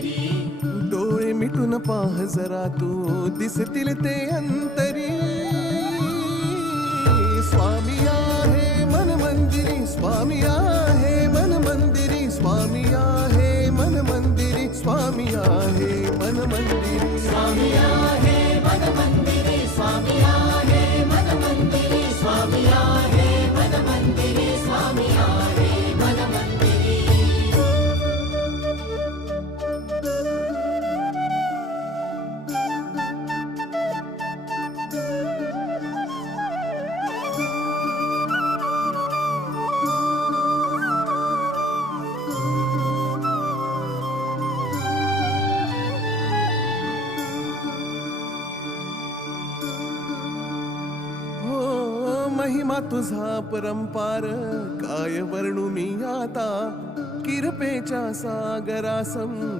सुंदरी. डोळे मिटून पाह जरा तू दिसतील ते अंतरी. स्वामी आहे मन मंदिरी, स्वामी आहे मन मंदिरी, स्वामी आहे मन मंदिरी, स्वामी आहे मन मंदिरी. स्वामी आहे मन मंदिरी, स्वामी आहे मन मंदिरी, स्वामी आहे मन मंदिरी, स्वामी आहे मन मंदिरी. महिमा तुझा परंपार काय वर्णू मी आता. किरपेच्या सागरासम